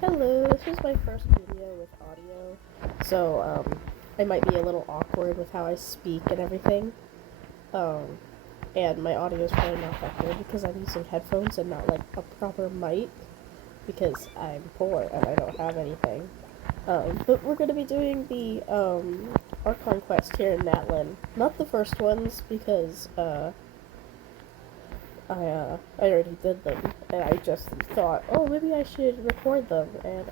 Hello, this is my first video with audio, so I might be a little awkward with how I speak and everything. Um, and my audio is probably not that good because I'm using headphones and not like a proper mic because I'm poor and I don't have anything. But we're gonna be doing the Archon quest here in Natlin. Not the first ones because I already did them, and I just thought, oh, maybe I should record them and,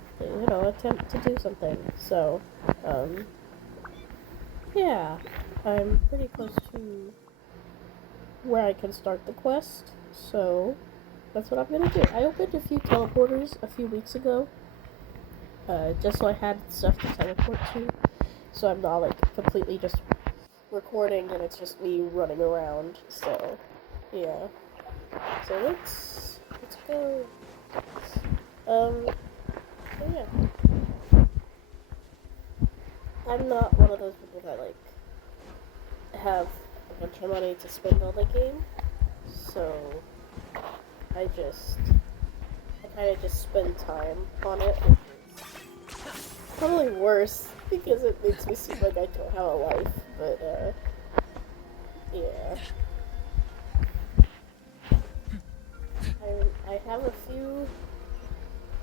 attempt to do something. So, um, yeah, I'm pretty close to where I can start the quest, so that's what I'm gonna do. I opened a few teleporters a few weeks ago, just so I had stuff to teleport to, so I'm not, like, completely just recording and it's just me running around, so, yeah. So let's go. So yeah. I'm not one of those people that like have a bunch of money to spend on the game. So I kinda just spend time on it, which is probably worse because it makes me seem like I don't have a life, but yeah. I have a few.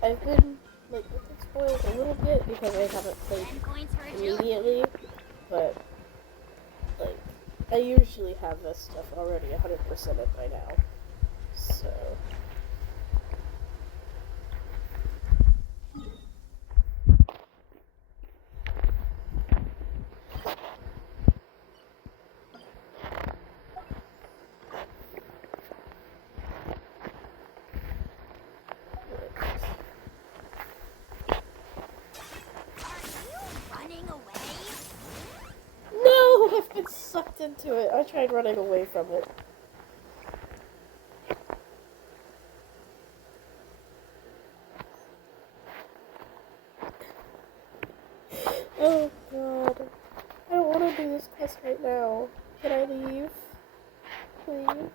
I've been like looking spoiled a little bit because I haven't played immediately, but like I usually have this stuff already 100%ed by now. So no, I've been sucked into it. I tried running away from it. Oh god. I don't want to do this quest right now. Can I leave? Please?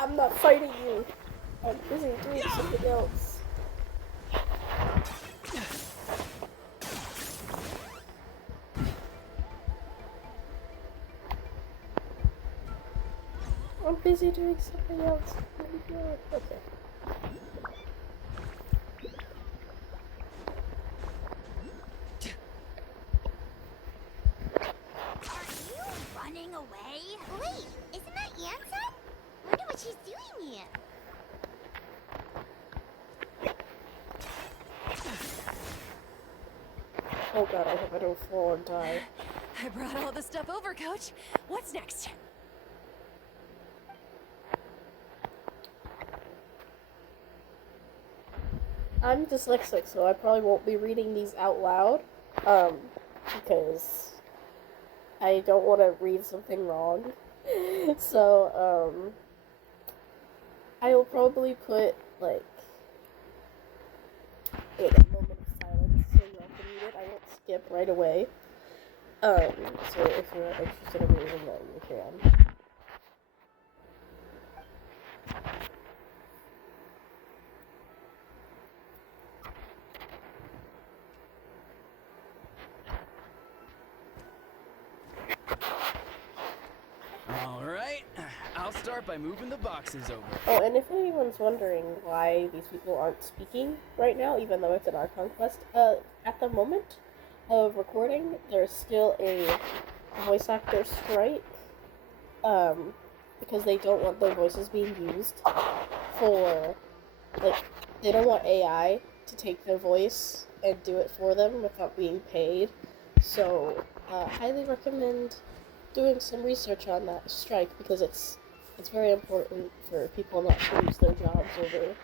I'm not fighting you. I'm busy doing something else. I'm busy doing something else. Let me go. Okay. Running away? Wait, isn't that Yansa? Wonder what she's doing here. Oh god, I hope I don't fall and die. I brought all the stuff over, Coach. What's next? I'm dyslexic, so I probably won't be reading these out loud, because I don't want to read something wrong. So, I will probably put, like a moment of silence so you all can read it. I won't skip right away. So if you're interested in reading that, you can. Alright, I'll start by moving the boxes over. Oh, and if anyone's wondering why these people aren't speaking right now, even though it's an Archon quest, at the moment of recording, there's still a voice actor strike, because they don't want their voices being used for, like, they don't want AI to take their voice and do it for them without being paid. So, highly recommend doing some research on that strike because it's very important for people not to lose their jobs over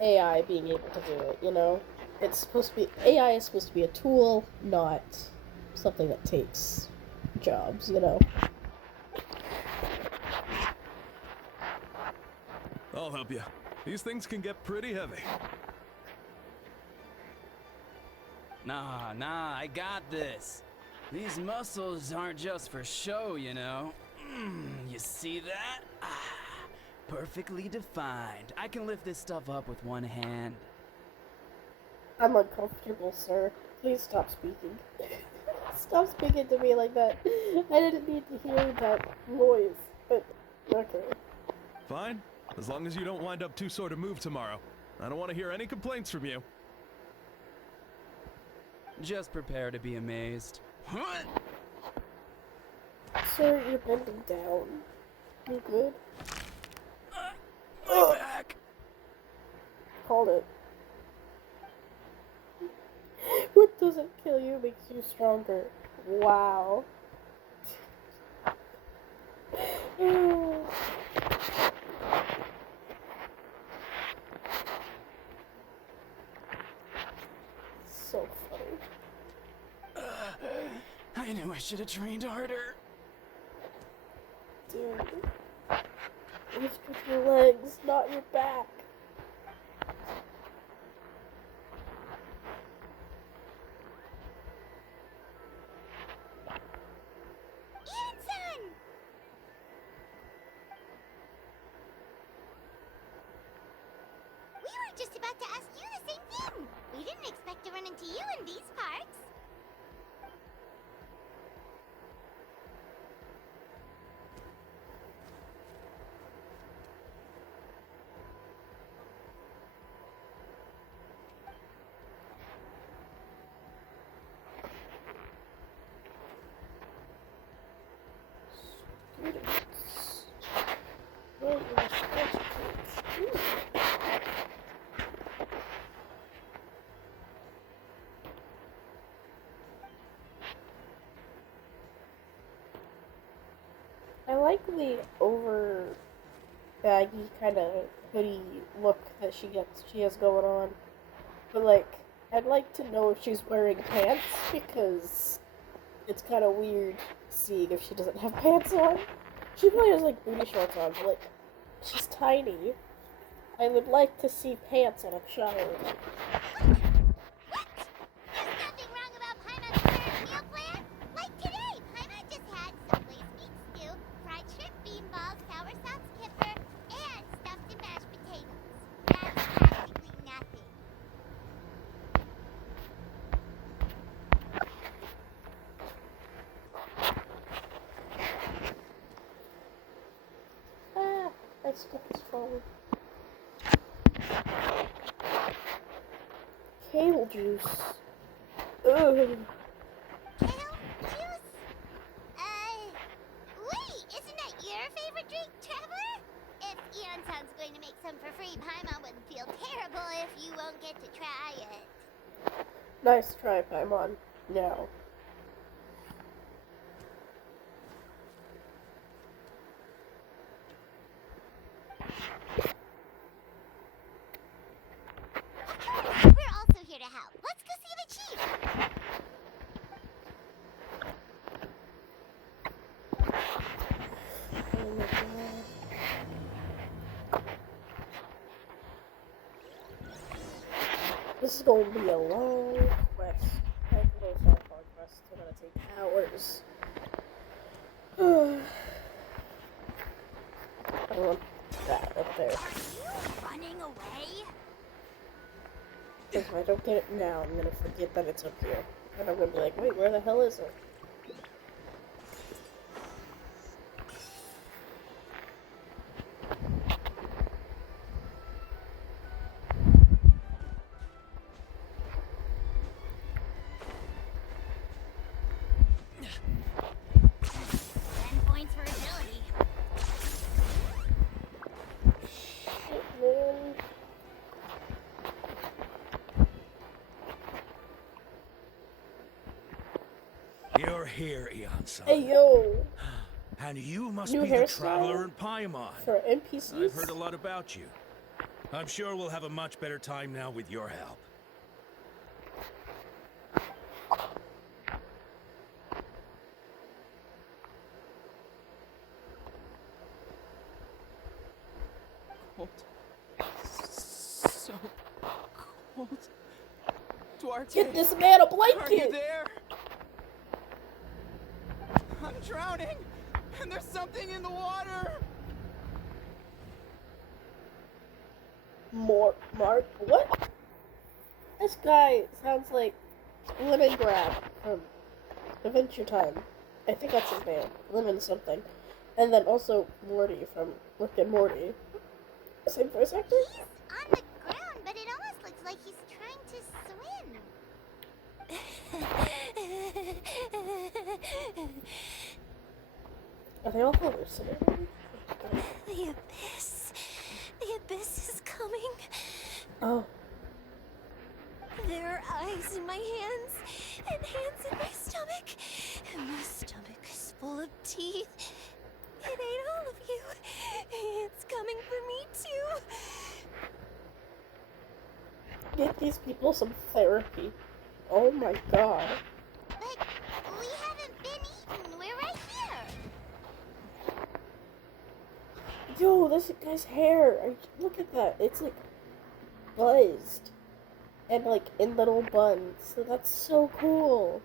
AI being able to do it, you know? It's supposed to be, AI is supposed to be a tool, not something that takes jobs, you know? I'll help you. These things can get pretty heavy. Nah, I got this. These muscles aren't just for show, you know. You see that? Perfectly defined. I can lift this stuff up with one hand. I'm uncomfortable, sir. Please stop speaking. Stop speaking to me like that. I didn't need to hear that noise, but okay. Fine, as long as you don't wind up too sore to move tomorrow. I don't want to hear any complaints from you. Just prepare to be amazed. Sir, you're bending down. You good? My back. Called it. What doesn't kill you makes you stronger. Wow. So funny. I knew I should have trained harder. Dude. Lift with your legs, not your back. Anson! We were just about to ask you the same thing. We didn't expect to run into you in these parts. I like the over baggy kind of hoodie look that she has going on. But like, I'd like to know if she's wearing pants because it's kind of weird seeing if she doesn't have pants on. She probably has like booty shorts on, but like, she's tiny. I would like to see pants on a child. What? There's nothing wrong about Paimon's current meal plan? Like today, Paimon just had some glazed meat stew, fried shrimp beanballs, sour sauce kipper, and stuffed and mashed potatoes. That's practically nothing. Ah, that stuff is falling. Kale juice. Ugh. Kale juice? Wait, isn't that your favorite drink, Traveler? If Eonson's going to make some for free, Paimon wouldn't feel terrible if you won't get to try it. Nice try, Paimon. Now. We're also here to help. Let's go see the chief. Oh my god. This is going to be a long quest. Like most Archon quests are going to take hours. I want that up there. Are you running away? If I don't get it now, I'm going to forget that it's up here. And I'm going to be like, wait, where the hell is it? Points for agility. Shit, man. You're here, Eonson. Hey, yo! And you must New be the hairstyle? traveler in Paimon. For NPCs? I've heard a lot about you. I'm sure we'll have a much better time now with your help. Cold. So cold. Duarte, Get this man a are you blanket! there? I'm drowning, and there's something in the water. Mark? What? This guy sounds like Lemongrab from Adventure Time. I think that's his name. Lemon something. And then also Morty from Rick and Morty. Same voice actor? He's on the ground, but it almost looks like he's trying to swim. Are they all hallucinating? The abyss. The abyss is coming. Oh. There are eyes in my hands, and hands in my stomach. And my stomach is full of teeth. It ate all of you. It's coming for me too. Get these people some therapy. Oh my god. But we haven't been eaten. We're right here. Yo, this guy's hair. Look at that. It's like buzzed. And like in little buns. So that's so cool.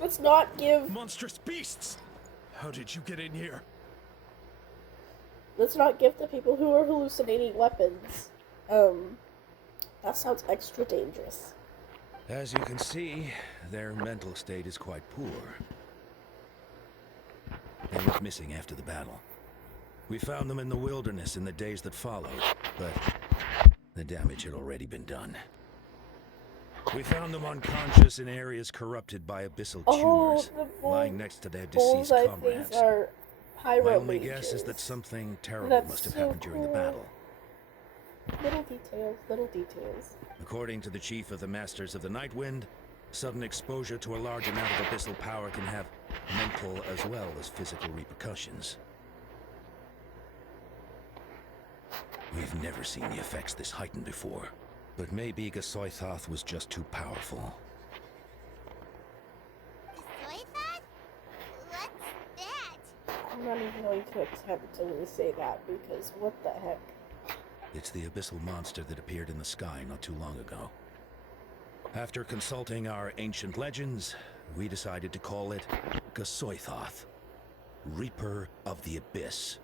Let's not give Monstrous beasts! How did you get in here? let's not give the people who are hallucinating weapons. That sounds extra dangerous. As you can see, their mental state is quite poor. They went missing after the battle. We found them in the wilderness in the days that followed, but the damage had already been done. We found them unconscious in areas corrupted by abyssal tumors, lying next to their deceased bullseye comrades. things are pyro My only mages. guess is that something terrible That's must have so happened during the cool. battle. Little details, little details. According to the chief of the Masters of the Nightwind, sudden exposure to a large amount of abyssal power can have mental as well as physical repercussions. We've never seen the effects this heightened before, but maybe Gasoithoth was just too powerful. Soy thought? What's that? I'm not even going to attempt to really say that because what the heck? It's the abyssal monster that appeared in the sky not too long ago. After consulting our ancient legends, we decided to call it Gasoithoth, Reaper of the Abyss.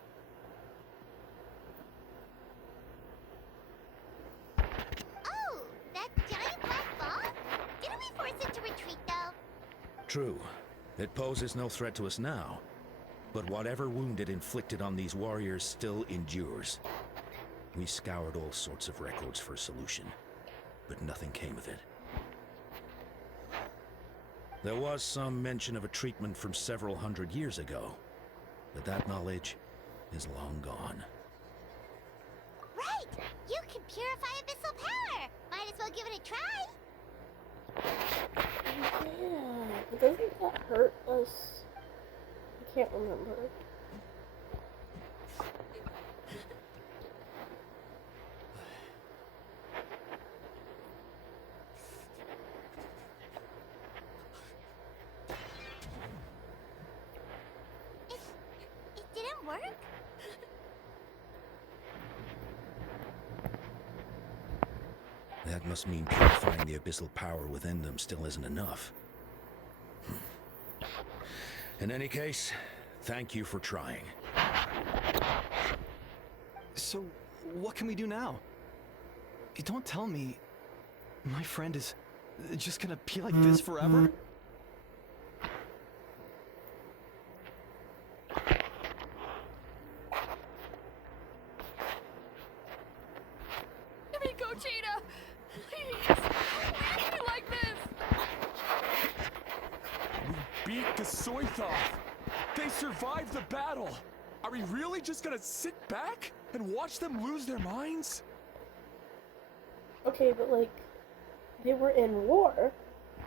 Oh, that giant black ball? Didn't we force it to retreat, though? True, it poses no threat to us now, but whatever wound it inflicted on these warriors still endures. We scoured all sorts of records for a solution, but nothing came of it. There was some mention of a treatment from several hundred years ago, but that knowledge is long gone. Right! You can purify abyssal power! Might as well give it a try. Yeah, but doesn't that hurt us? I can't remember. It didn't work? That must mean purifying the abyssal power within them still isn't enough. In any case, thank you for trying. So, what can we do now? Don't tell me my friend is just gonna be like this forever? Let me go, Cheetah! Please! Don't leave me like this! We beat Gasoithoth! They survived the battle! Are we really just gonna sit back and watch them lose their minds? Okay, but like, they were in war,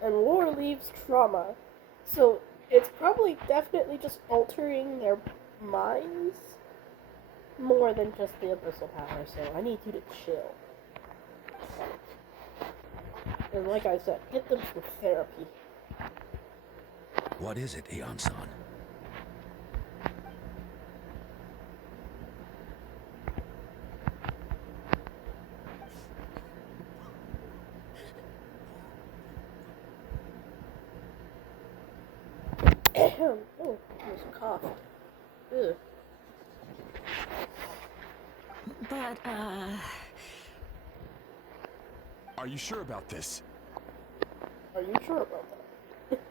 and war leaves trauma. So it's probably definitely just altering their minds more than just the abyssal power. So I need you to chill. And like I said, get them some therapy. What is it, Aeon-san? Oh, almost coughed. Ugh. But, Are you sure about this? Are you sure about that?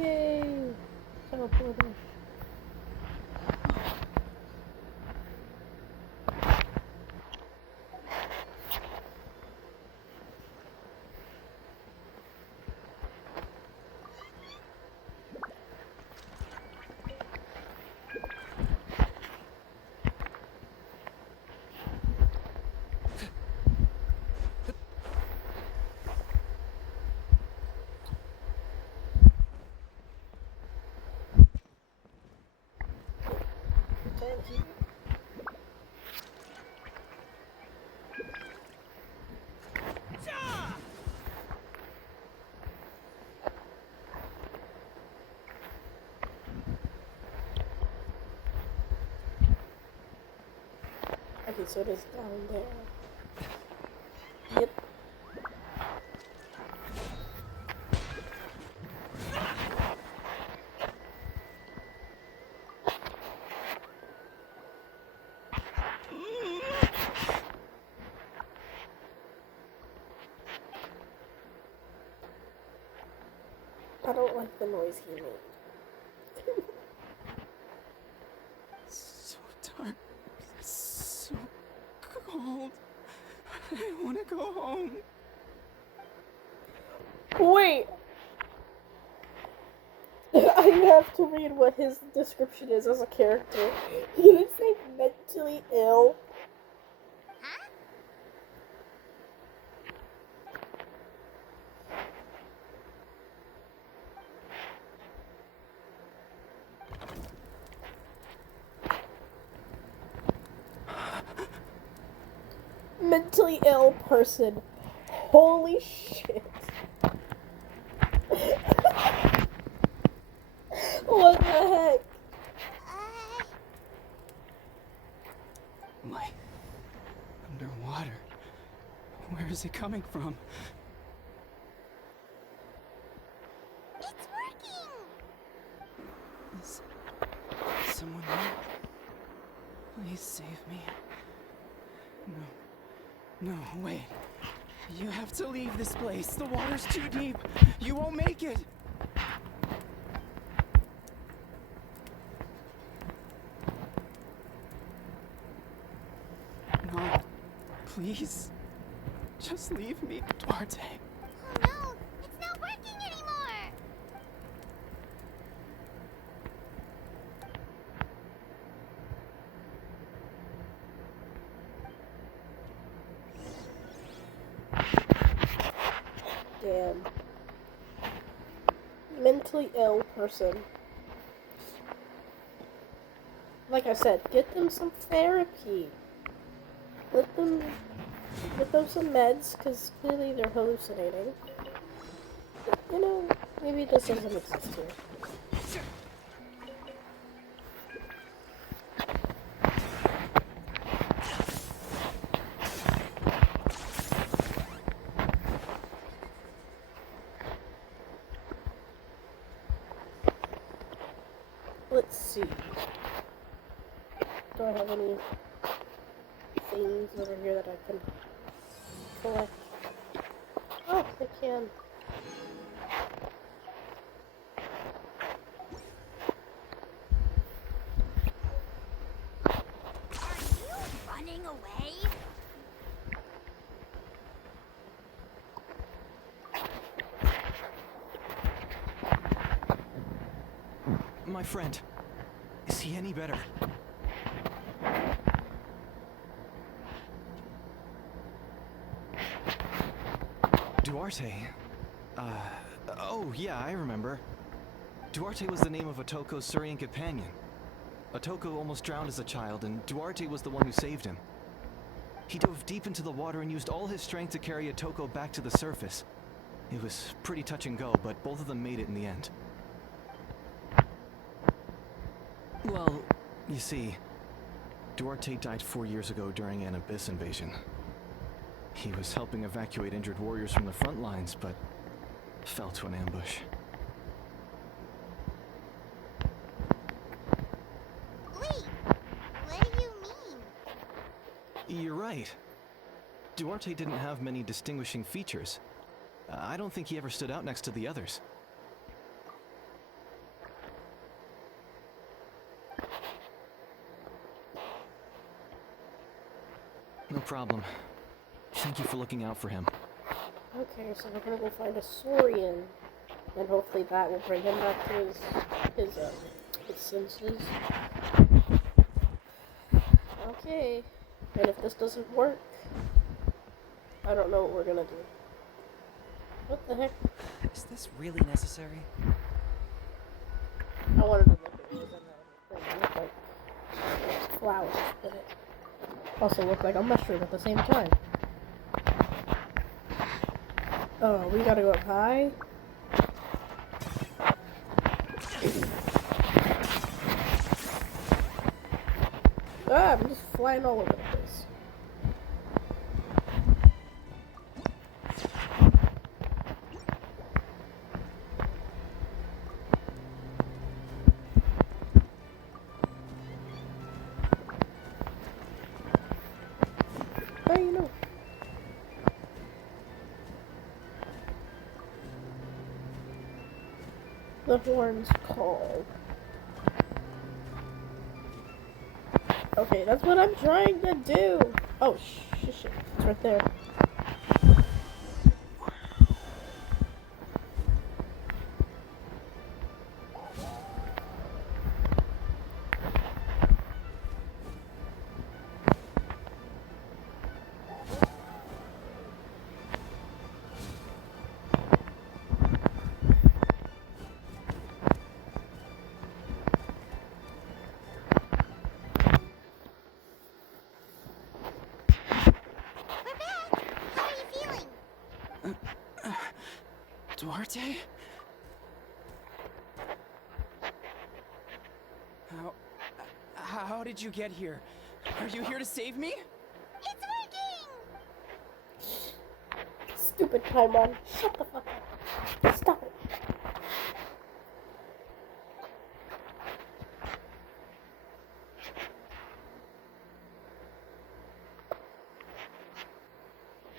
Yay! Teleporter. Thank you. Okay, so it is down there. Yep. I don't like the noise he made. So dark. So cold. I want to go home. Wait! I have to read what his description is as a character. He didn't say mentally ill. Huh? Mentally ill person. Holy shit. What the heck? Light. Underwater. Where is it coming from? It's working! Is someone there? Please save me. No, wait. You have to leave this place. The water's too deep. You won't make it. No, please. Just leave me, Duarte. Oh no, it's not working anymore! Damn. Mentally ill person. Like I said, get them some therapy. Let them some meds, because clearly they're hallucinating. You know, maybe this doesn't exist here. Let's see. Do I have any things over here that I can collect? Oh, I can. Are you running away? My friend, is he any better? Duarte. Oh yeah, I remember. Duarte was the name of Otoko's Surian companion. Otoko almost drowned as a child, and Duarte was the one who saved him. He dove deep into the water and used all his strength to carry Otoko back to the surface. It was pretty touch and go, but both of them made it in the end. Well, you see, Duarte died 4 years ago during an Abyss invasion. He was helping evacuate injured warriors from the front lines, but fell to an ambush. Wait, what do you mean? You're right. Duarte didn't have many distinguishing features. I don't think he ever stood out next to the others. No problem. Thank you for looking out for him. Okay, so we're gonna go find a Saurian, and hopefully that will bring him back to his senses. Okay, and if this doesn't work, I don't know what we're gonna do. What the heck? Is this really necessary? I wanted to look at what was in that thing. It looked like flowers, but it also looked like a mushroom at the same time. Oh, we gotta go up high? Ah, I'm just flying all over the place. How do you know? The horns call. Okay, that's what I'm trying to do. Oh, shit, it's right there. We're back! How are you feeling? Duarte? How did you get here? Are you here to save me? It's working! Stupid Paimon. Shut the fuck up. Stop it.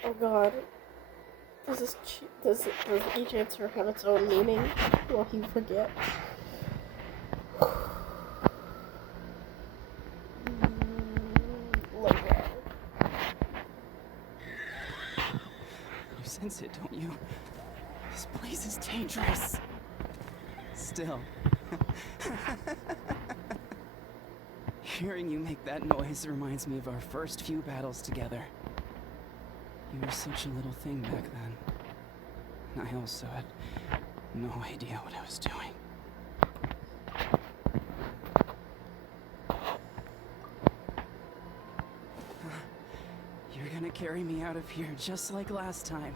Oh god. Does each answer have its own meaning? Will he forget? Later. You sense it, don't you? This place is dangerous. Still. Hearing you make that noise reminds me of our first few battles together. You were such a little thing back then. And I also had no idea what I was doing. You're gonna carry me out of here just like last time.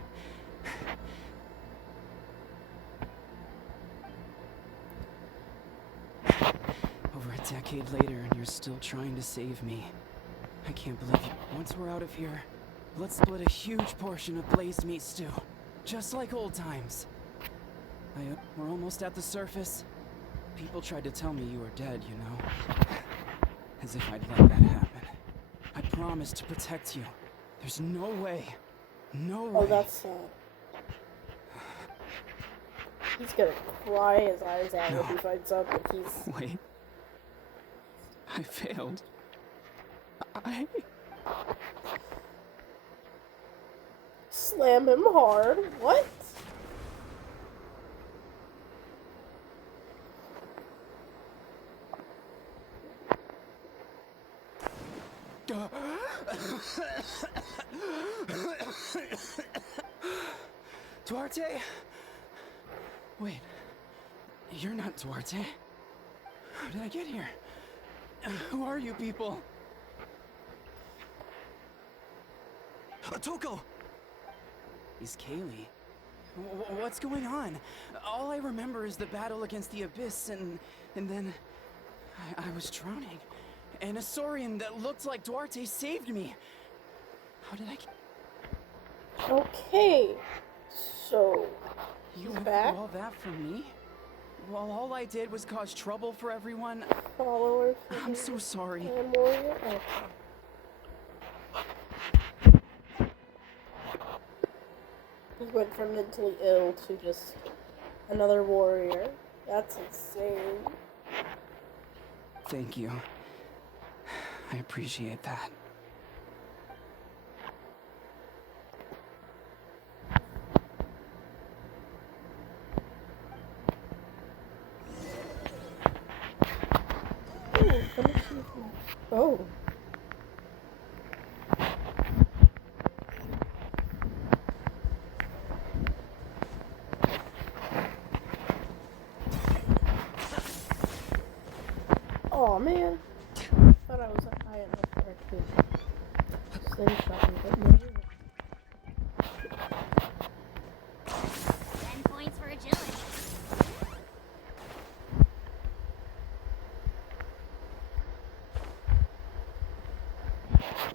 Over a decade later, and you're still trying to save me. I can't believe it. Once we're out of here, let's split a huge portion of blazed meat stew. Just like old times. We're almost at the surface. People tried to tell me you were dead, you know. As if I'd let that happen. I promised to protect you. There's no way. No way. Oh, that's sad. He's gonna cry his eyes out if he finds out that he's... Wait. I failed. I... Slam him hard. What? Duarte? Wait, you're not Duarte. How did I get here? Who are you people? Atoko! He's Kaylee. What's going on? All I remember is the battle against the Abyss, and then I was drowning. And a Saurian that looked like Duarte saved me. How did I... Okay, so You he's went back. through all that for me? While all I did was cause trouble for everyone? Followers. I'm so sorry. And warrior. Okay. He went from mentally ill to just another warrior. That's insane. Thank you. I appreciate that. Oh. Oh man. Thought I was high enough for it to slingshot me, but no. 10 points for agility.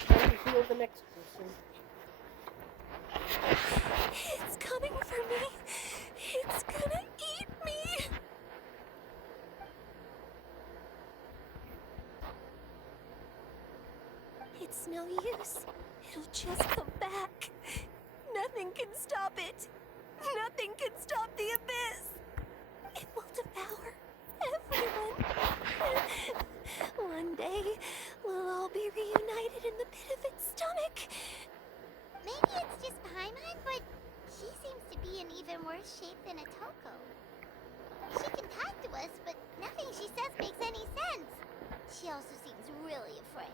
Trying to heal the next person. It's coming for me. It's gonna eat me. It's no use. It'll just come back. Nothing can stop it. Nothing can stop the abyss. It will devour everyone. One day, we'll all be reunited in the pit of its stomach. Maybe it's just Paimon, but she seems to be in even worse shape than Atoko. She can talk to us, but nothing she says makes any sense. She also seems really afraid.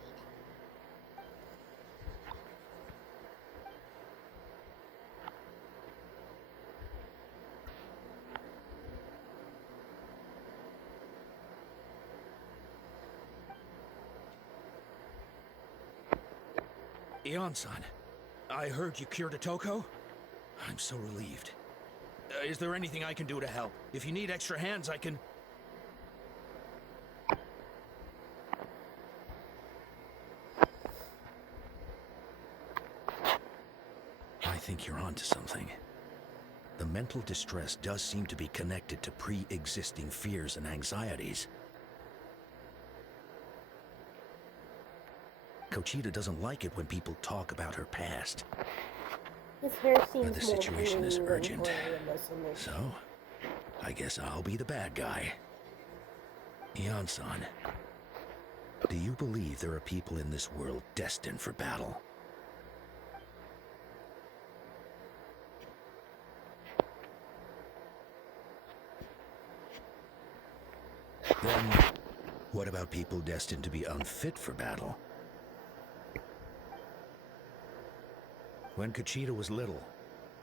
Ion-san, I heard you cured Atoko? I'm so relieved. Is there anything I can do to help? If you need extra hands, I can... I think you're onto something. The mental distress does seem to be connected to pre-existing fears and anxieties. Kochita doesn't like it when people talk about her past. His hair seems But the more situation is blue than urgent. gray in this image. So, I guess I'll be the bad guy. Ion-san, do you believe there are people in this world destined for battle? Then, what about people destined to be unfit for battle? When Kochita was little,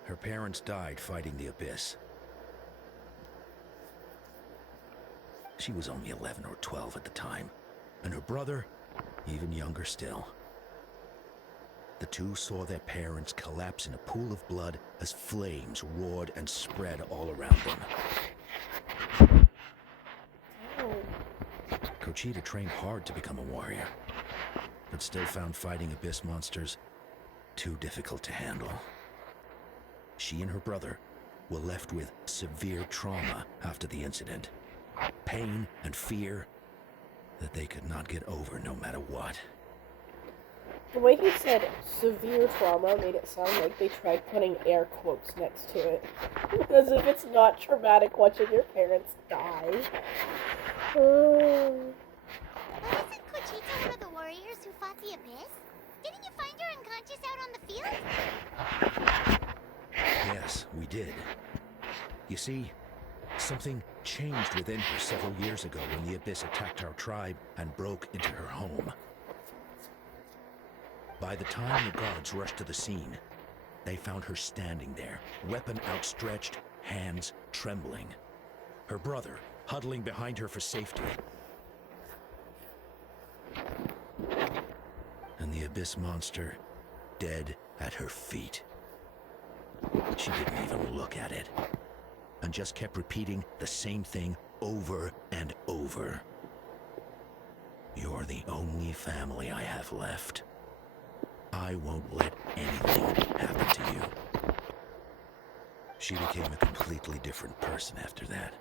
her parents died fighting the Abyss. She was only 11 or 12 at the time, and her brother, even younger still. The two saw their parents collapse in a pool of blood as flames roared and spread all around them. Oh. Kochita trained hard to become a warrior, but still found fighting Abyss monsters too difficult to handle. She and her brother were left with severe trauma after the incident. Pain and fear that they could not get over no matter what. The way he said severe trauma made it sound like they tried putting air quotes next to it. As if it's not traumatic watching your parents die. But isn't Kochita one of the warriors who fought the Abyss? Didn't you find her unconscious out on the field? Yes, we did. You see, something changed within her several years ago when the Abyss attacked our tribe and broke into her home. By the time the guards rushed to the scene, they found her standing there, weapon outstretched, hands trembling. Her brother huddling behind her for safety. And the Abyss monster dead at her feet. She didn't even look at it, and just kept repeating the same thing over and over. You're the only family I have left. I won't let anything happen to you. She became a completely different person after that.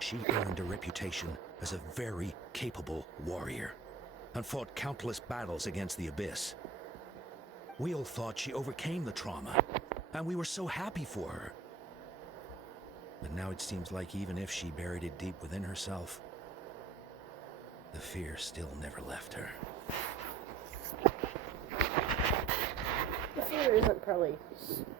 She earned a reputation as a very capable warrior, and fought countless battles against the Abyss. We all thought she overcame the trauma, and we were so happy for her. But now it seems like even if she buried it deep within herself, the fear still never left her. The fear isn't probably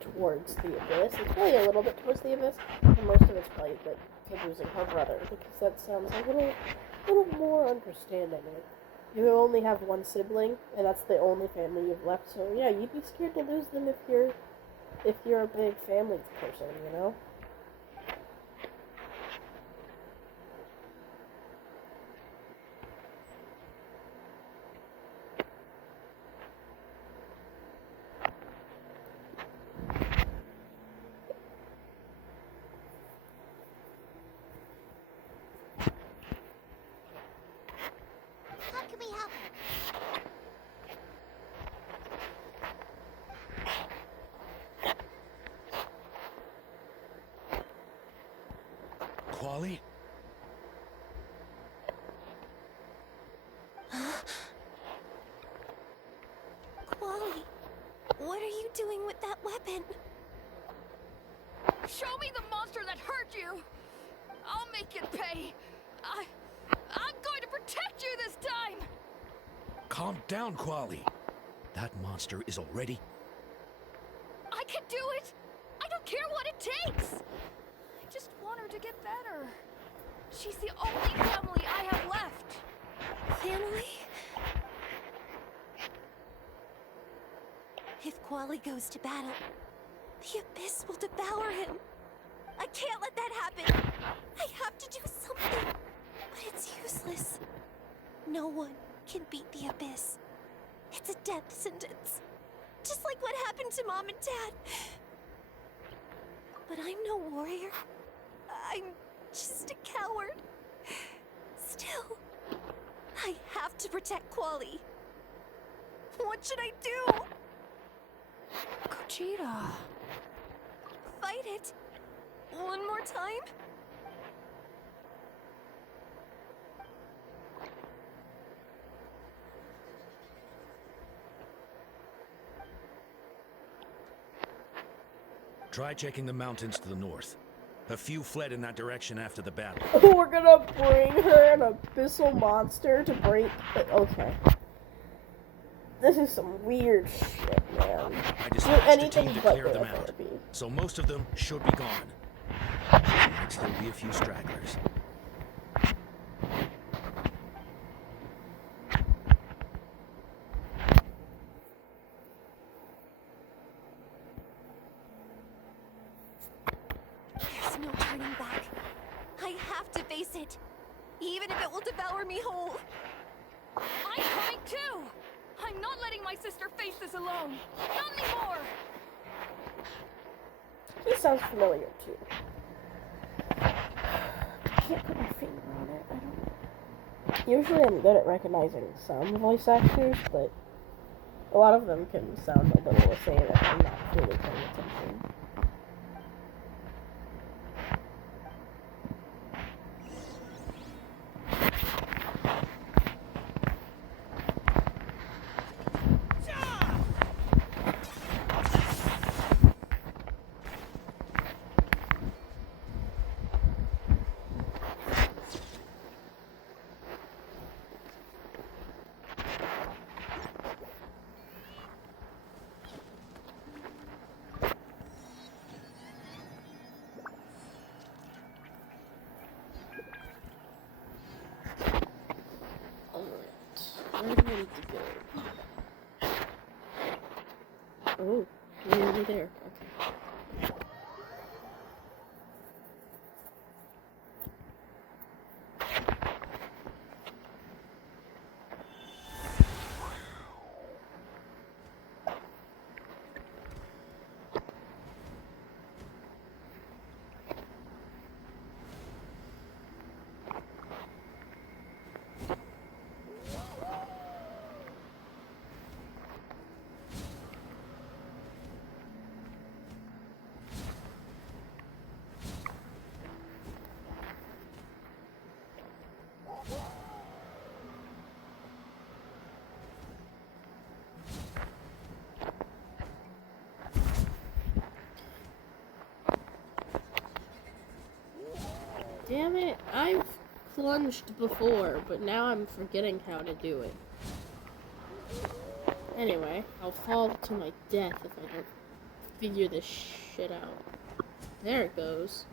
towards the Abyss. It's probably a little bit towards the Abyss, and most of it's probably like to losing her brother, because that sounds a little more understanding. Like, you only have one sibling, and that's the only family you've left. So yeah, you'd be scared to lose them if you're a big family person, you know. How can we help her? Quali? Quali, what are you doing with that weapon? Show me the monster that hurt you! I'll make it pay! I'm going to protect you this time! Calm down, Quali. That monster is already... I can do it! I don't care what it takes! I just want her to get better. She's the only family I have left. Family? If Quali goes to battle, the Abyss will devour him. I can't let that happen. I have to do something. But it's useless. No one can beat the Abyss. It's a death sentence. Just like what happened to Mom and Dad. But I'm no warrior. I'm just a coward. Still, I have to protect Quali. What should I do? Gogeta. Fight it. One more time? Try checking the mountains to the north. A few fled in that direction after the battle. We're gonna bring her an abyssal monster to break. Okay. This is some weird shit, man. I Do dispatched a anything team to but clear them out, therapy. so most of them should be gone. There might still be a few stragglers. There's no turning back. I have to face it. Even if it will devour me whole. I'm coming too! I'm not letting my sister face this alone! Not anymore! He sounds familiar too. I can't put my finger on it. I don't. Usually I'm good at recognizing some voice actors, but a lot of them can sound a little the same if I'm not really paying attention. Where do we need to go? Oh, there. Okay. Damn it, I've plunged before, but now I'm forgetting how to do it. Anyway, I'll fall to my death if I don't figure this shit out. There it goes.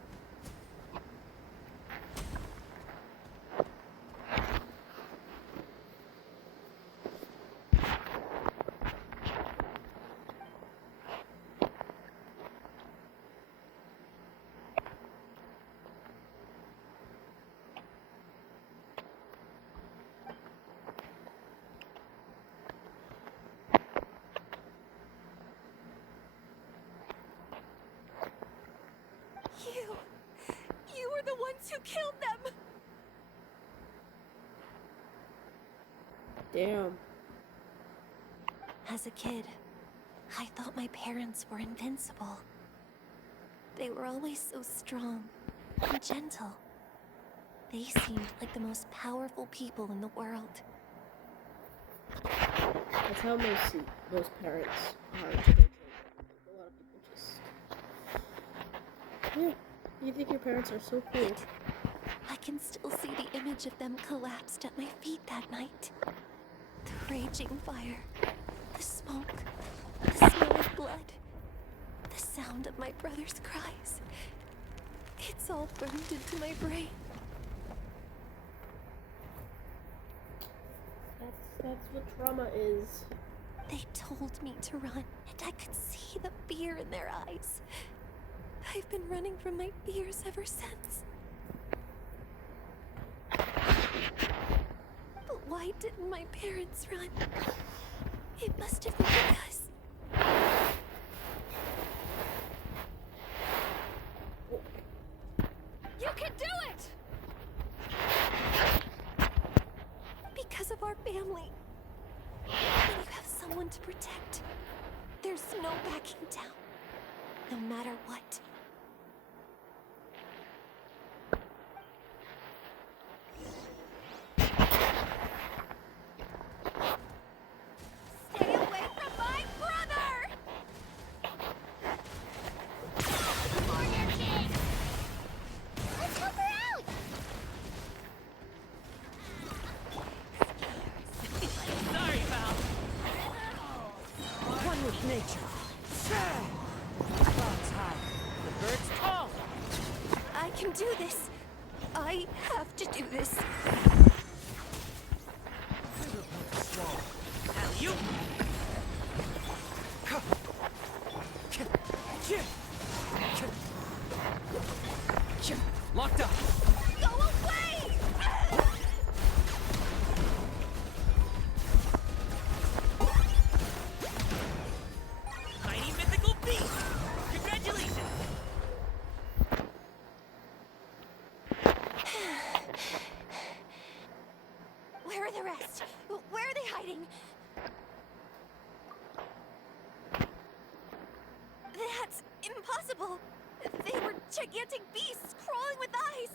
You were the ones who killed them! Damn. As a kid, I thought my parents were invincible. They were always so strong and gentle. They seemed like the most powerful people in the world. That's how most parents are to their children. A lot of people just... Yeah, you think your parents are so cool. I can still see the image of them collapsed at my feet that night. The raging fire, the smoke, the smell of blood, the sound of my brother's cries. It's all burned into my brain. That's what trauma is. They told me to run, and I could see the fear in their eyes. I've been running from my fears ever since. But why didn't my parents run? It must have been because... You can do it! Because of our family. When you have someone to protect, there's no backing down. No matter what. Stay away from my brother! Warrior King! Let's help her out! Sorry, pal. One with nature. Clouds high, the birds tall. I can do this. I have to do this. Now you. Locked up. Go away! Mighty mythical beast. Congratulations. Where are the rest? Where are they hiding? That's impossible. They were gigantic beasts crawling with eyes,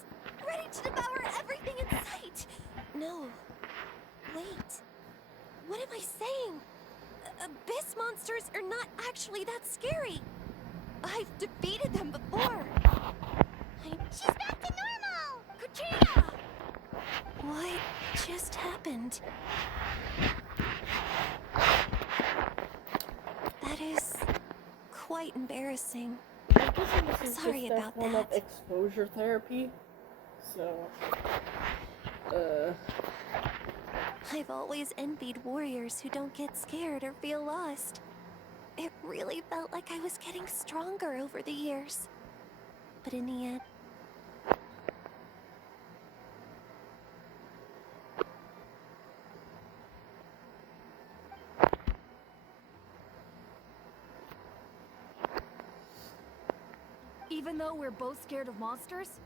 ready to devour everything in sight. No. Wait. What am I saying? Abyss monsters are not actually that scary. I've defeated them before. She's back to normal! Kuchina! What just happened? That is quite embarrassing. I'm guessing this is Sorry just a about form of that. exposure therapy. So, I've always envied warriors who don't get scared or feel lost. It really felt like I was getting stronger over the years. But in the end, Even though we're both scared of monsters,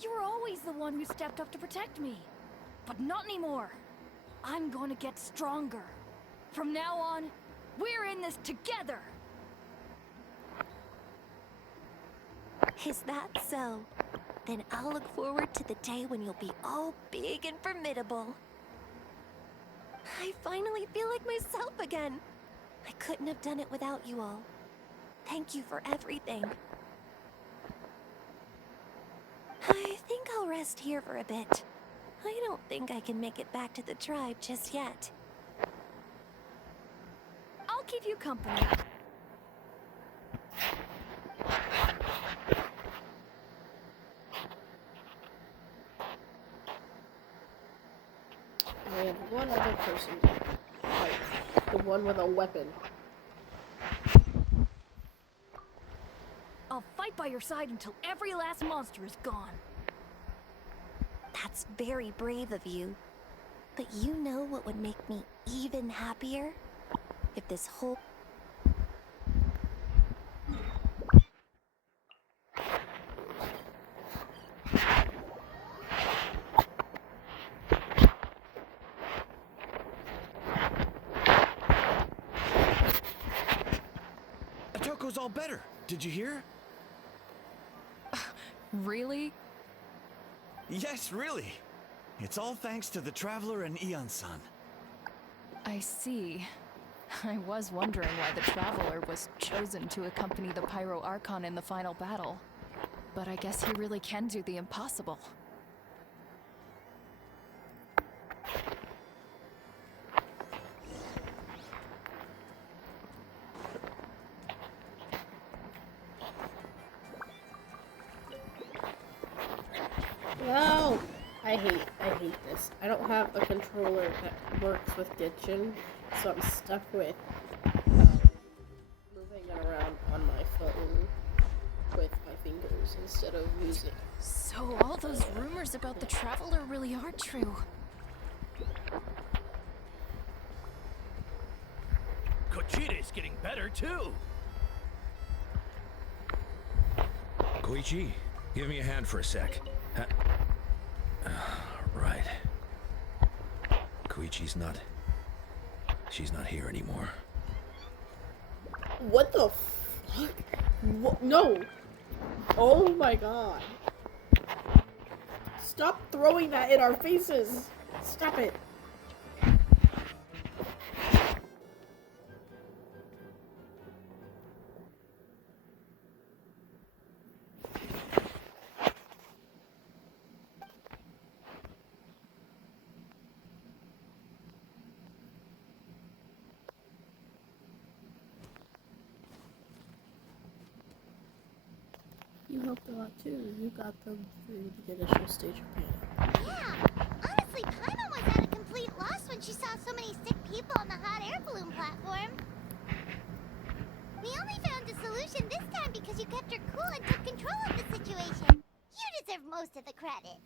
you were always the one who stepped up to protect me. But not anymore. I'm going to get stronger. From now on, we're in this together! is that so? Then I'll look forward to the day when you'll be all big and formidable. I finally feel like myself again. I couldn't have done it without you all. Thank you for everything. I think I'll rest here for a bit. I don't think I can make it back to the tribe just yet. I'll keep you company. We have one other person. Like, the one with a weapon. I'll fight by your side until every last monster is gone. That's very brave of you. But you know what would make me even happier? If this whole... Atoko's all better. Did you hear? Really? Yes, really. It's all thanks to the Traveler and Eon-san. I see. I was wondering why the Traveler was chosen to accompany the Pyro Archon in the final battle. But I guess he really can do the impossible. No! I hate this. I don't have a controller that works with Genshin, so I'm stuck with moving it around on my phone with my fingers instead of using. So all those rumors about the Traveler really are true. Kochire's getting better too. Koichi, give me a hand for a sec. Right. Koichi's not... She's not here anymore. What the fuck? What? No! Oh my god. Stop throwing that in our faces! Stop it! You helped a lot too. You got them through the initial stage of panic. Yeah, honestly, Paimon was at a complete loss when she saw so many sick people on the hot air balloon platform. We only found a solution this time because you kept her cool and took control of the situation. You deserve most of the credit.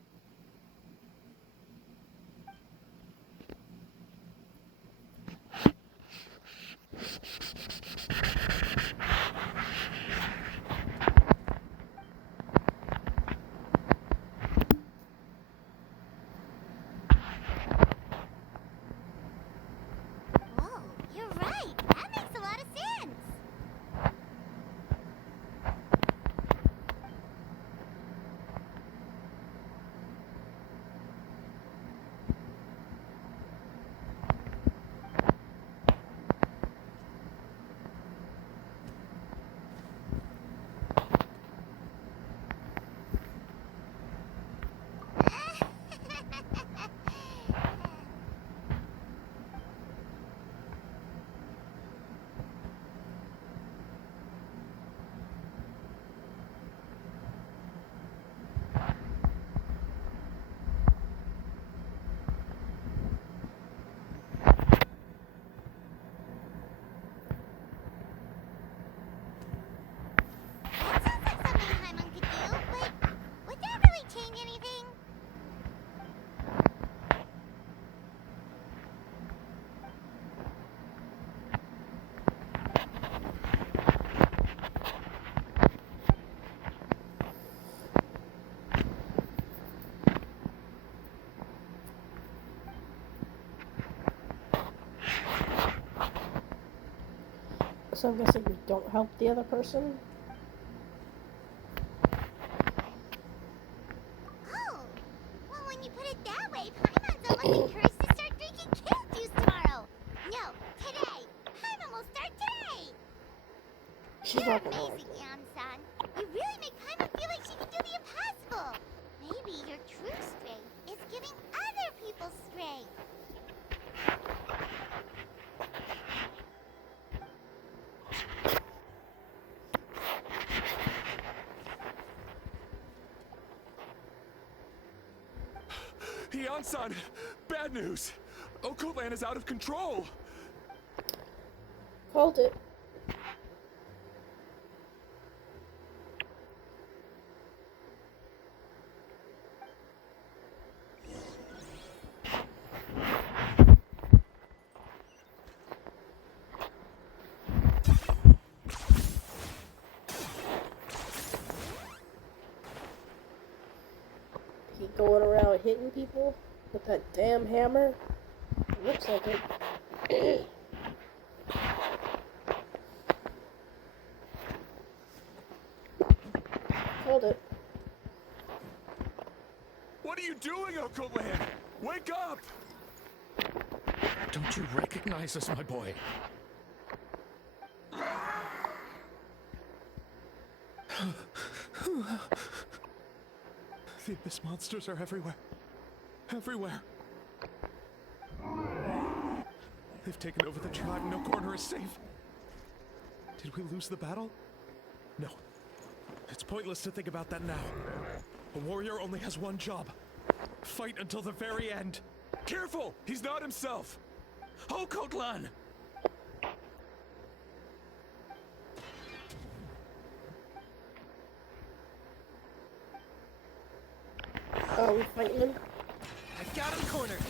Whoa, you're right. That makes a lot of sense. So I'm guessing we don't help the other person. Oh, well, when you put it that way, Paimon's almost encouraged to start drinking kale juice tomorrow. No, today. Paimon will start today. She's You're not gonna like amazing, it. Yam-san. You really make Paimon feel like she can do the impossible. Maybe your true strength is giving other people strength. Hian-san, bad news. Okoland is out of control. Called it. He going around hitting people with that damn hammer? It looks like it. Hold it. What are you doing, Okoland? Wake up! Don't you recognize us, my boy? The abyss monsters are everywhere. Everywhere. They've taken over the tribe. No corner is safe. Did we lose the battle? No. It's pointless to think about that now. A warrior only has one job. Fight until the very end. Careful! He's not himself! Okotlan! Oh, we fighting him? I got him cornered!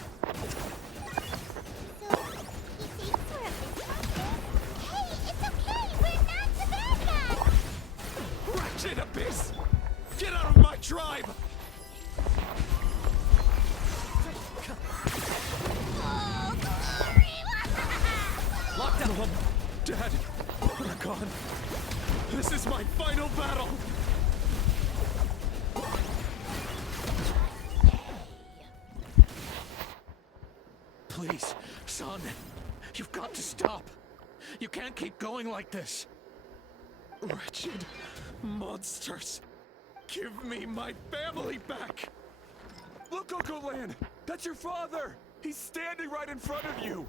So, he thinks we're abyss monsters? Hey, it's okay! We're not the bad guys! Wretched abyss! Get out of my tribe! Oh, glory! Lockdown! Dad, we're gone. This is my final battle! Please, son, you've got to stop. You can't keep going like this. Wretched monsters! Give me my family back! Look, Okoland! That's your father! He's standing right in front of you!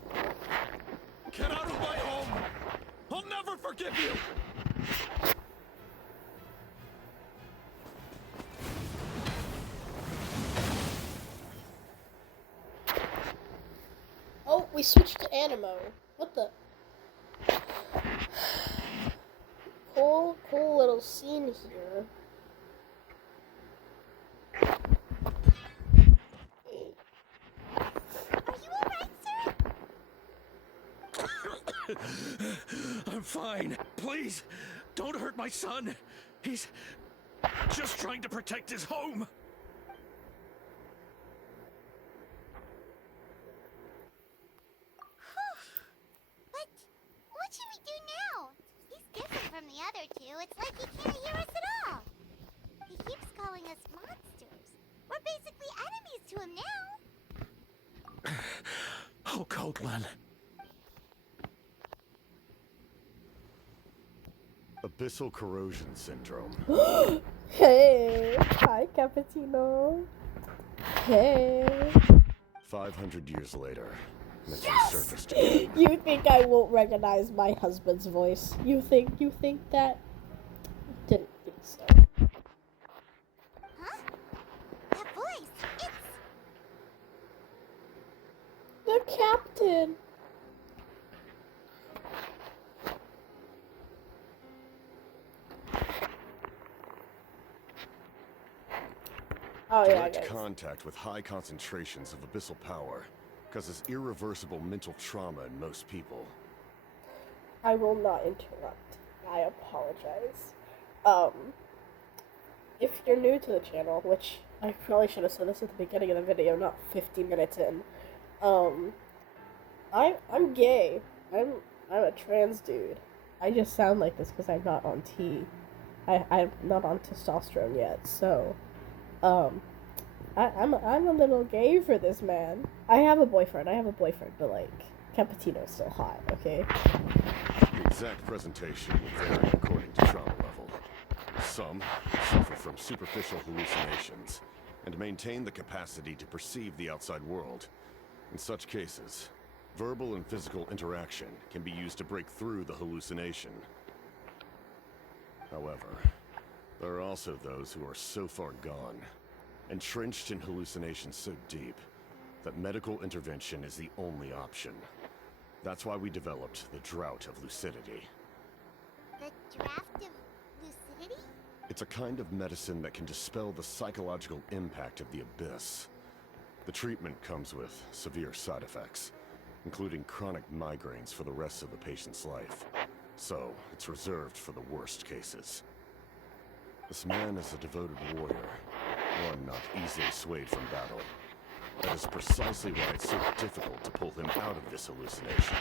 Get out of my home! I'll never forgive you! Oh, we switched to Animo. What the? Cool little scene here. Are you alright, sir? I'm fine. Please, don't hurt my son. He's just trying to protect his home. But what should we do now? He's different from the other two. It's like he can't hear us at all. He keeps calling us monsters. We're basically enemies to him now. Okotlan. Abyssal corrosion syndrome. Hey, hi Cappuccino. Hey. 500 years later, Mitchell Yes! surfaced again. You think I won't recognize my husband's voice? You think that? Didn't think so. Huh? That voice, it's... The captain. Oh yeah, Direct guys. contact with high concentrations of abyssal power causes irreversible mental trauma in most people. I will not interrupt. I apologize. If you're new to the channel, which I probably should have said this at the beginning of the video, not 50 minutes in. I'm gay. I'm a trans dude. I just sound like this because I'm not on I'm not on testosterone yet, so, um, I'm a little gay for this man. I have a boyfriend, but, like, Cappuccino's still hot, okay? The exact presentation will vary according to trauma level. Some suffer from superficial hallucinations and maintain the capacity to perceive the outside world. In such cases, verbal and physical interaction can be used to break through the hallucination. However, there are also those who are so far gone, entrenched in hallucinations so deep, that medical intervention is the only option. That's why we developed the Drought of Lucidity. The draft of lucidity? It's a kind of medicine that can dispel the psychological impact of the abyss. The treatment comes with severe side effects, including chronic migraines for the rest of the patient's life. So, it's reserved for the worst cases. This man is a devoted warrior, one not easily swayed from battle. That is precisely why it's so difficult to pull him out of this hallucination.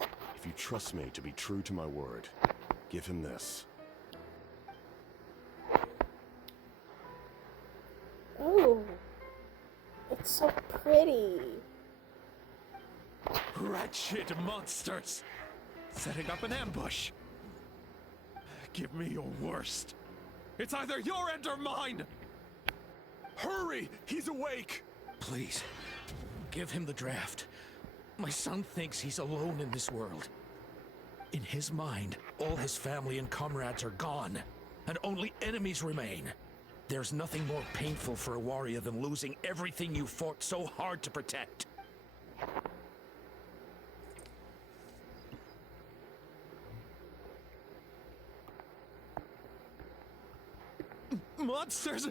If you trust me to be true to my word, give him this. Oh, it's so pretty. Wretched monsters! Setting up an ambush! Give me your worst. It's either your end or mine! Hurry! He's awake! Please, give him the draft. My son thinks he's alone in this world. In his mind, all his family and comrades are gone, and only enemies remain. There's nothing more painful for a warrior than losing everything you fought so hard to protect. Monsters!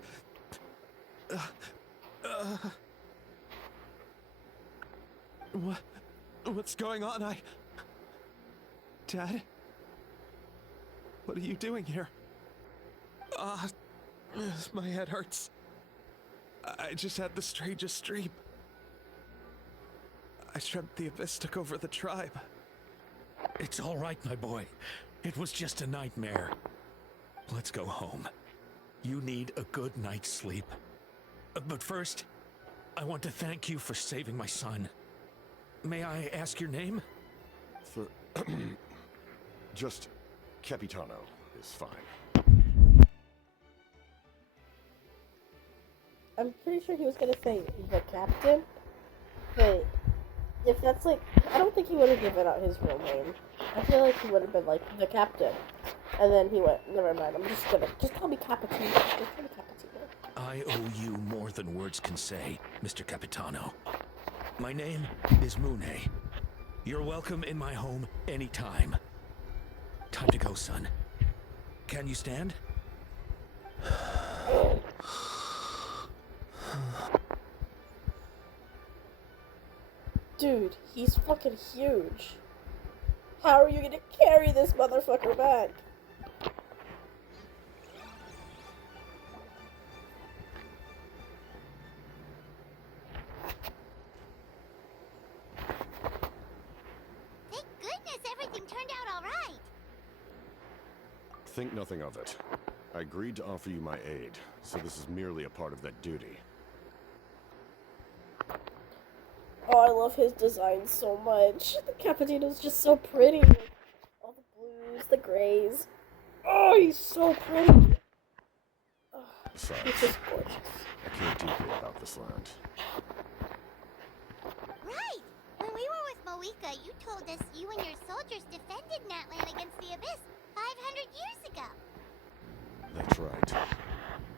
What's going on? Dad? What are you doing here? My head hurts. I just had the strangest dream. I dreamt the Abyss took over the tribe. It's all right, my boy. It was just a nightmare. Let's go home. You need a good night's sleep. But first, I want to thank you for saving my son. May I ask your name? For just Capitano is fine. I'm pretty sure he was gonna say the captain, but if that's like, I don't think he would have given out his real name. I feel like he would have been like the captain, and then he went, never mind. Just call me Cappuccino. Just call me Cappuccino. I owe you more than words can say, Mr. Capitano. My name is Mune. You're welcome in my home anytime. Time to go, son. Can you stand? Dude, he's fucking huge. How are you gonna carry this motherfucker back? Thank goodness everything turned out all right. Think nothing of it. I agreed to offer you my aid, so this is merely a part of that duty. Oh, I love his design so much. The Cappuccino's just so pretty. All the blues, the grays. Oh, he's so pretty. Oh, Besides, he's just gorgeous. I care deeply about this land. Right! When we were with Moika, you told us you and your soldiers defended Natlan against the Abyss 500 years ago. That's right.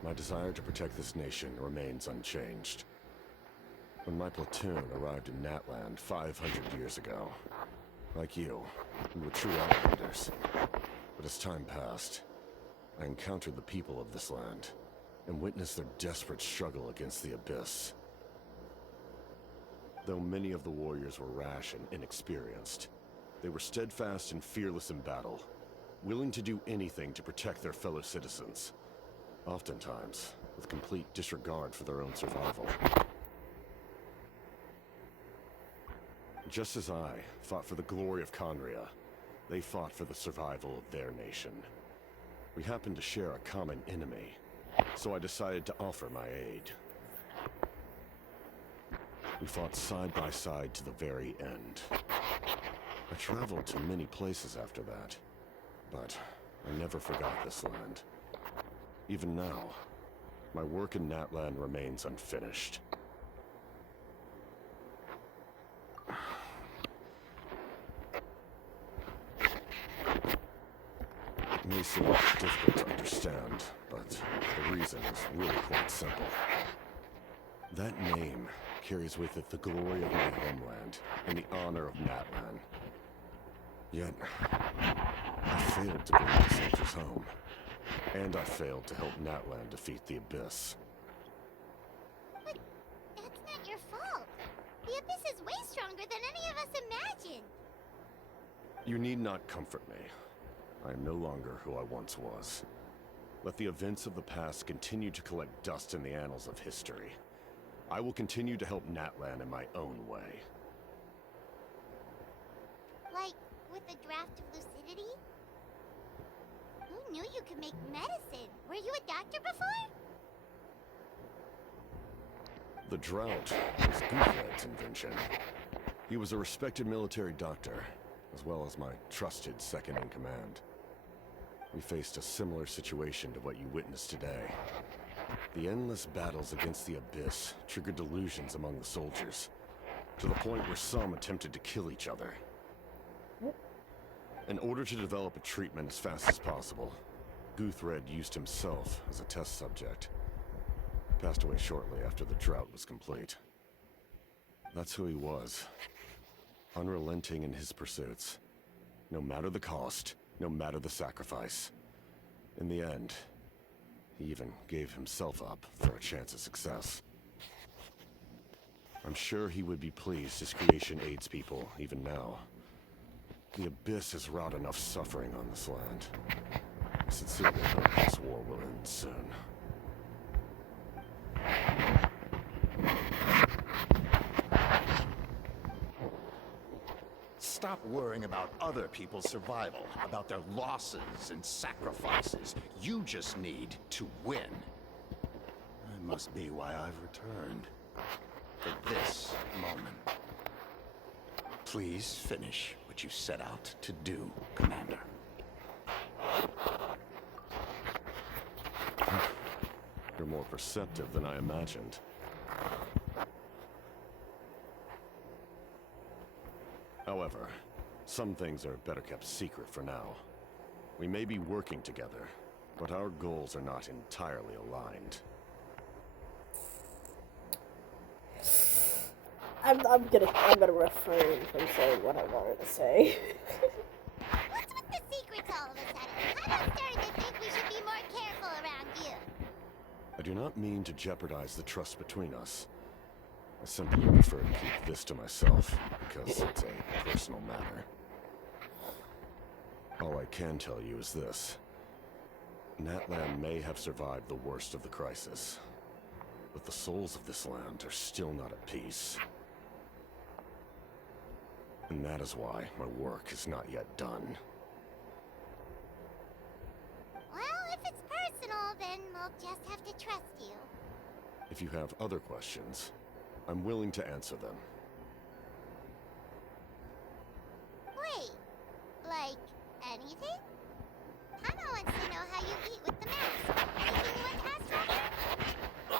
My desire to protect this nation remains unchanged. When my platoon arrived in Natland 500 years ago, like you, we were true outlanders. But as time passed, I encountered the people of this land and witnessed their desperate struggle against the Abyss. Though many of the warriors were rash and inexperienced, they were steadfast and fearless in battle, willing to do anything to protect their fellow citizens, oftentimes with complete disregard for their own survival. Just as I fought for the glory of Conria, They fought for the survival of their nation. We happened to share a common enemy, so I decided to offer my aid. We fought side by side to the very end. I traveled to many places after that, but I never forgot this land. Even now, my work in Natlan remains unfinished. It may seem difficult to understand, but the reason is really quite simple. That name carries with it the glory of my homeland and the honor of Natlan. Yet, I failed to bring the soldiers home. And I failed to help Natlan defeat the Abyss. But that's not your fault. The Abyss is way stronger than any of us imagined. You need not comfort me. I am no longer who I once was. Let the events of the past continue to collect dust in the annals of history. I will continue to help Natlan in my own way. Like, with the draft of lucidity? Who knew you could make medicine? Were you a doctor before? The drought was Guthred's invention. He was a respected military doctor, as well as my trusted second-in-command. We faced a similar situation to what you witnessed today. The endless battles against the Abyss triggered delusions among the soldiers, to the point where some attempted to kill each other. In order to develop a treatment as fast as possible, Guthred used himself as a test subject. He passed away shortly after the drought was complete. That's who he was. Unrelenting in his pursuits. No matter the cost, no matter the sacrifice. In the end, he even gave himself up for a chance at success. I'm sure he would be pleased his creation aids people, even now. The Abyss has wrought enough suffering on this land. I sincerely hope this war will end soon. Stop worrying about other people's survival, about their losses and sacrifices. You just need to win. That must be why I've returned. For this moment. Please finish what you set out to do, Commander. You're more perceptive than I imagined. However, some things are better kept secret for now. We may be working together, but our goals are not entirely aligned. I'm gonna refrain from saying what I wanted to say. What's with the secrets all of a sudden? I'm starting to think we should be more careful around you. I do not mean to jeopardize the trust between us. I simply prefer to keep this to myself, because it's a personal matter. All I can tell you is this. Natlan may have survived the worst of the crisis, but the souls of this land are still not at peace. And that is why my work is not yet done. Well, if it's personal, then we'll just have to trust you. If you have other questions, I'm willing to answer them. Wait, like anything? Hana wants to know how you eat with the mouse. Anything you want to ask her?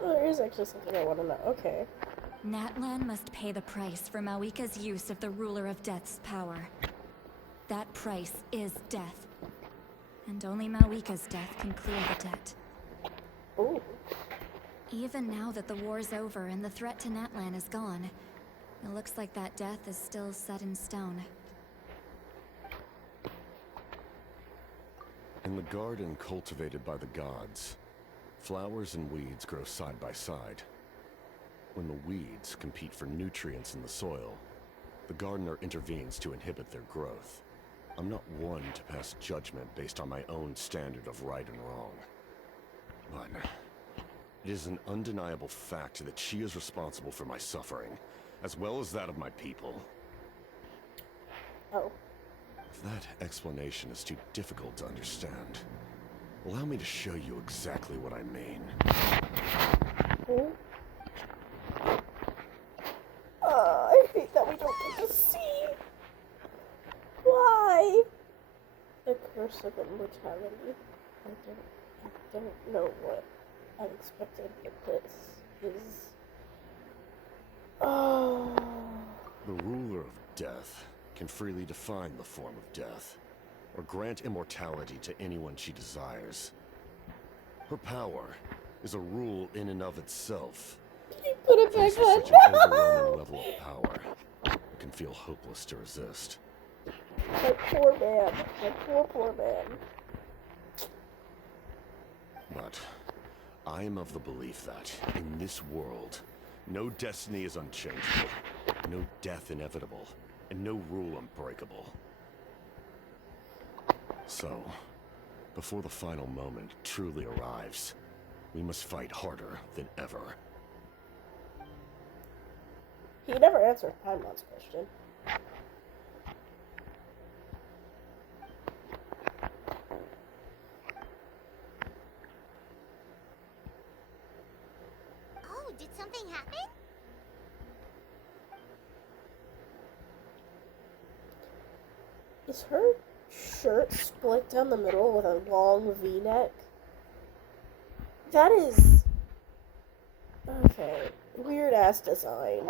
Well, there is actually something I want to know. Okay. Natlan must pay the price for Mawika's use of the Ruler of Death's power. That price is death. And only Mawika's death can clear the debt. Ooh. Even now that the war's over and the threat to Natlan is gone, it looks like that death is still set in stone. In the garden cultivated by the gods, flowers and weeds grow side by side. When the weeds compete for nutrients in the soil, the gardener intervenes to inhibit their growth. I'm not one to pass judgment based on my own standard of right and wrong. But it is an undeniable fact that she is responsible for my suffering, as well as that of my people. Oh. If that explanation is too difficult to understand, allow me to show you exactly what I mean. Oh. I hate that we don't get to see. Why? The curse of immortality. I don't know what unexpected, but this is. Oh. The ruler of death can freely define the form of death, or grant immortality to anyone she desires. Her power is a rule in and of itself. Put it back Faced with on. such an overwhelming level of power, it can feel hopeless to resist. My poor man. My poor man. But I am of the belief that, in this world, no destiny is unchangeable, no death inevitable, and no rule unbreakable. So, before the final moment truly arrives, we must fight harder than ever. He never answered Paimon's question. Oh, did something happen? Is her shirt split down the middle with a long V-neck? That is... Okay. Weird-ass design.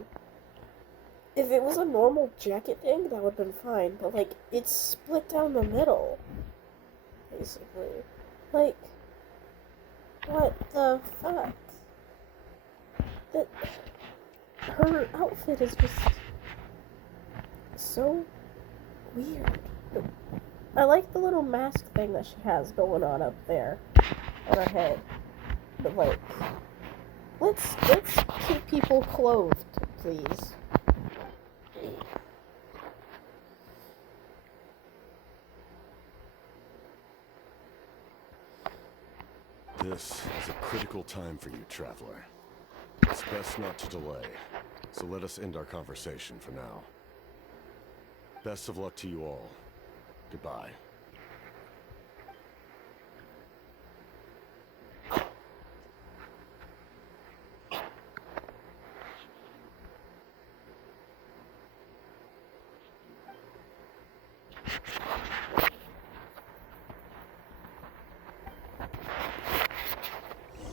If it was a normal jacket thing, that would have been fine, but, like, it's split down the middle. Basically. Like... What the fuck? That... Her outfit is just... so... weird. I like the little mask thing that she has going on up there on her head. But like, let's keep people clothed, please. This is a critical time for you, traveler. It's best not to delay, so let us end our conversation for now. Best of luck to you all. Goodbye.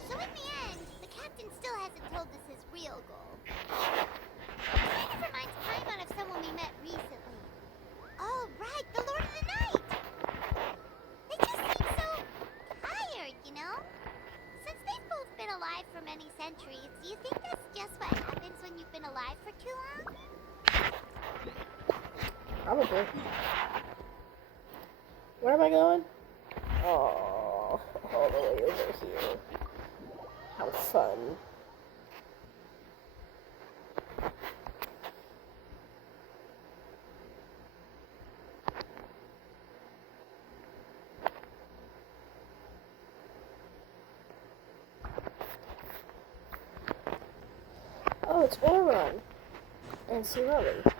So in the end, the captain still hasn't told us his real goal. Kind of reminds Paimon of someone we met recently. Oh, right, the Lord of the Night! They just seem so tired, you know? Since they've both been alive for many centuries, do you think that's just what happens when you've been alive for too long? Probably. Where am I going? Oh, all the way over here. How fun. Oh, it's Oron. And Cirelli.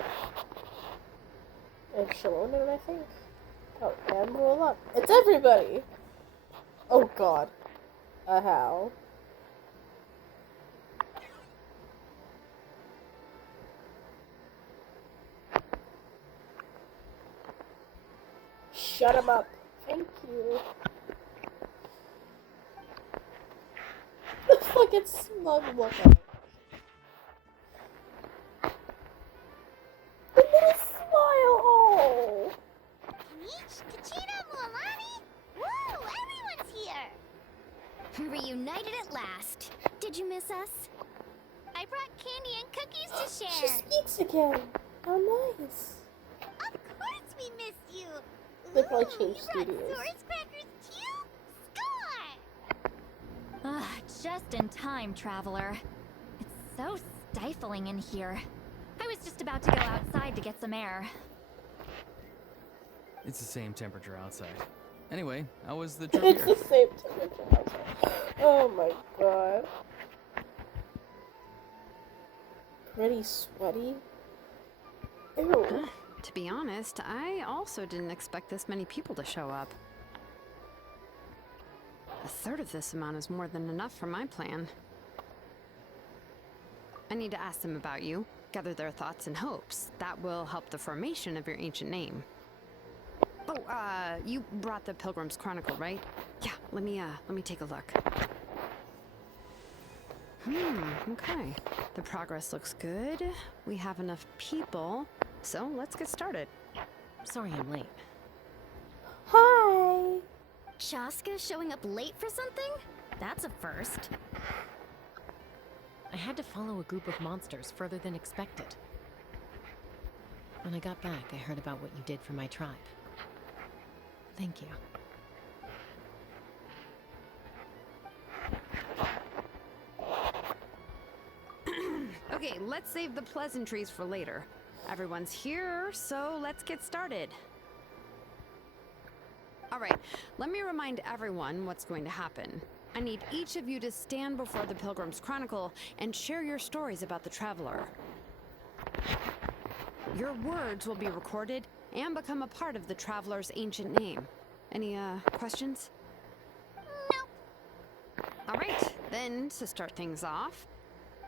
And Shalona, I think. Oh, and roll up. It's everybody! Oh god. How? Shut him up. Thank you. The fucking smug look on it. The little smile! Oh! Peach, Kachina, Mualani? Woo, everyone's here! Reunited at last. Did you miss us? I brought candy and cookies to She share. speaks again. How nice. Of course we missed you. They probably Ooh, changed you brought studios. Source crackers too? Score! Ah, just in time, traveler. It's so stifling in here. I was just about to go outside to get some air. It's the same temperature outside. Anyway, how was the trip It's here? the same temperature outside. Oh my god. Pretty sweaty. Ew. To be honest, I also didn't expect this many people to show up. A third of this amount is more than enough for my plan. I need to ask them about you, gather their thoughts and hopes. That will help the formation of your ancient name. Oh, you brought the Pilgrim's Chronicle, right? Yeah, let me take a look. Okay. The progress looks good. We have enough people, so let's get started. Sorry I'm late. Hi! Chaska showing up late for something? That's a first. I had to follow a group of monsters further than expected. When I got back, I heard about what you did for my tribe. Thank you. Okay, let's save the pleasantries for later. Everyone's here, so let's get started. Alright, let me remind everyone what's going to happen. I need each of you to stand before the Pilgrim's Chronicle and share your stories about the Traveler. Your words will be recorded and become a part of the Traveler's ancient name. Any, questions? Nope. Alright, then, to start things off...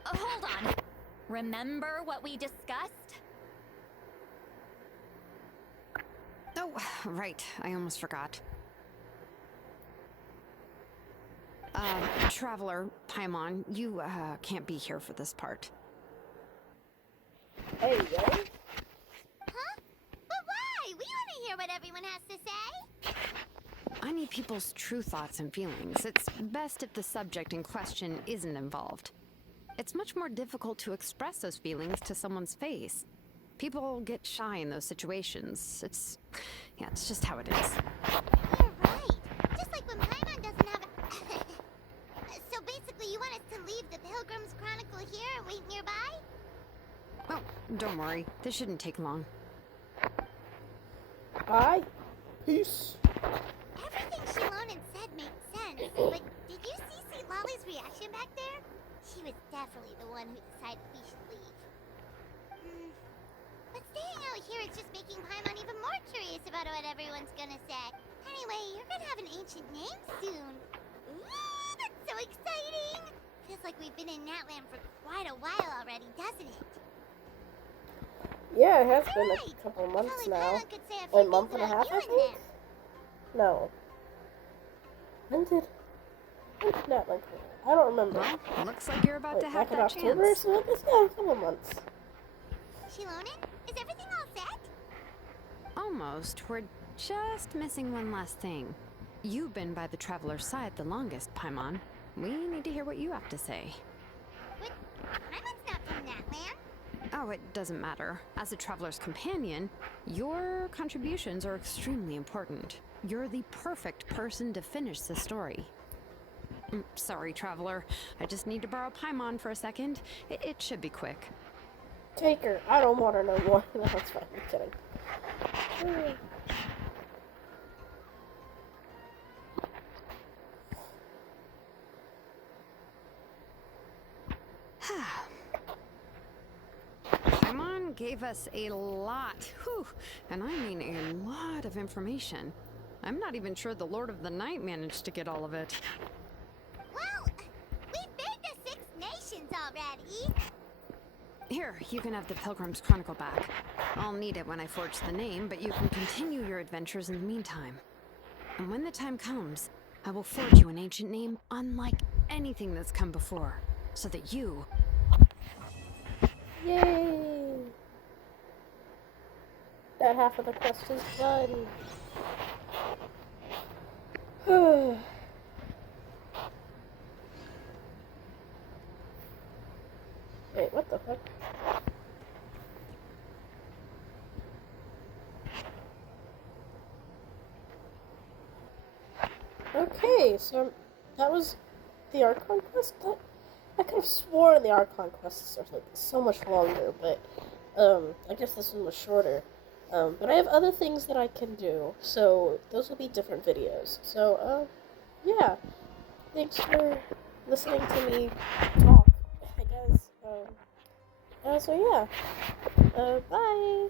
Hold on. Remember what we discussed? Oh, right, I almost forgot. Traveler, Paimon, you, can't be here for this part. Hey, yo. Huh? But why? We want to hear what everyone has to say. I need people's true thoughts and feelings. It's best if the subject in question isn't involved. It's much more difficult to express those feelings to someone's face. People get shy in those situations. It's just how it is. You're right. Just like when Paimon doesn't have a... So basically you want us to leave the Pilgrim's Chronicle here and wait nearby? Oh, don't worry. This shouldn't take long. Bye. Peace. Everything Shilonen said makes sense, but did you see St. Lolly's reaction back there? She was definitely the one who decided we should leave. But staying out here is just making Paimon even more curious about what everyone's gonna say. Anyway, you're gonna have an ancient name soon. Ooh, that's so exciting! Feels like we've been in Natland for quite a while already, doesn't it? Yeah, it has been Right. a couple If months only now. Paimon could say a few A month things and a about half, you I in think? there. No. When did that like? I don't remember. Well, looks like you're about Wait, to have back in that October, chance. so it's yeah, a couple months. Shilonen, is everything all set? Almost. We're just missing one last thing. You've been by the Traveler's side the longest, Paimon. We need to hear what you have to say. But Paimon's not from Natland. Oh, it doesn't matter. As a Traveler's companion, your contributions are extremely important. You're the perfect person to finish the story. Sorry, Traveler. I just need to borrow Paimon for a second. It should be quick. Take her. I don't want her no more. No, it's fine. I'm kidding. Paimon gave us a lot, and I mean a lot of information. I'm not even sure the Lord of the Night managed to get all of it. Well, we've been to 6 nations already. Here, you can have the Pilgrim's Chronicle back. I'll need it when I forge the name, but you can continue your adventures in the meantime. And when the time comes, I will forge you an ancient name unlike anything that's come before, so that you... Yay! That half of the quest is done. Wait, what the fuck? Okay, so that was the Archon quest? I could have sworn the Archon quests are like so much longer, but I guess this one was shorter. But I have other things that I can do, so those will be different videos. So, yeah. Thanks for listening to me talk, I guess. So yeah. Bye!